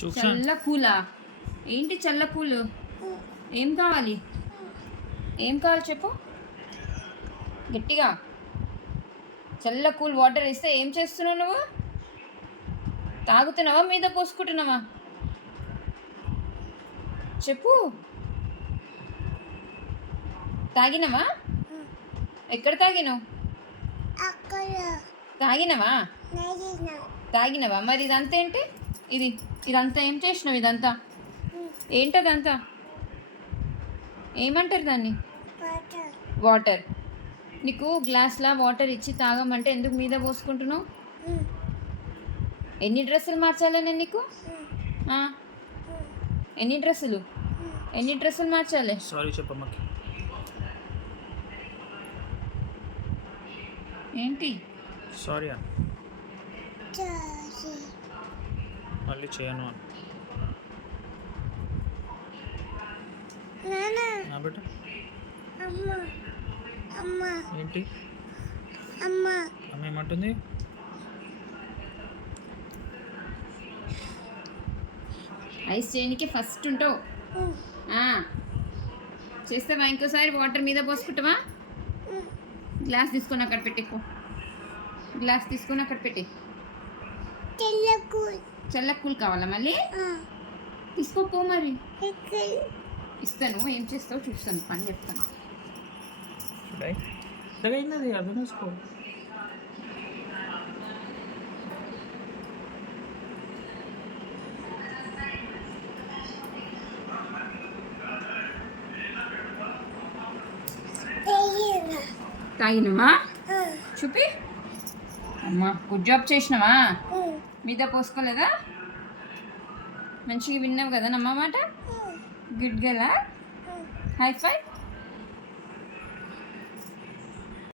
చల్ల కూలా? ఏంటి చల్ల కూలు? ఏం కావాలి? ఏం కావాలి చెప్పు గట్టిగా. చల్ల కూల్ వాటర్ ఇస్తే ఏం చేస్తున్నావు నువ్వు? తాగుతున్నావా మీద పోసుకుంటున్నావా చెప్పు. తాగినవా? ఎక్కడ తాగినావు? తాగినవా మరి ఇదంతా ఏంటి? ఇదంతా ఏం చేసినావు? ఇదంతా ఏంటదంతా? ఏమంటారు దాన్ని? వాటర్. నీకు గ్లాస్లా వాటర్ ఇచ్చి తాగమంటే ఎందుకు మీద పోసుకుంటున్నావు? ఎన్ని డ్రెస్సులు మార్చాలి నేను నీకు? ఎన్ని డ్రెస్సులు మార్చాలి? సారీ చెప్పమ్మకి. ఏంటి సారీ మళ్ళీ చేయను బిడ్డ. ఏంటి అమ్మ ఏమంటుంది? ఐస్ చేయనికి ఫస్ట్ ఉంటావు. చేస్తావా? ఇంకోసారి వాటర్ మీద పోసుకుంటావా? గ్లాస్ తీసుకొని అక్కడ పెట్టిపో. గ్లాస్ తీసుకొని అక్కడ పెట్టి. చల్ల కూల్ కావాలా మళ్ళీ? తీసుకోపో మరి. ఇస్తాను. ఏం చేస్తావు చూస్తాను. పని చెప్తాను. అర్థం చేసుకో. తాగినవా? చూపి. అమ్మా గుడ్ జాబ్ చేసినావా? మీద పోసుకోలేదా? మంచిగా విన్నావు కదా నమ్మ మాట. Good girl. High five.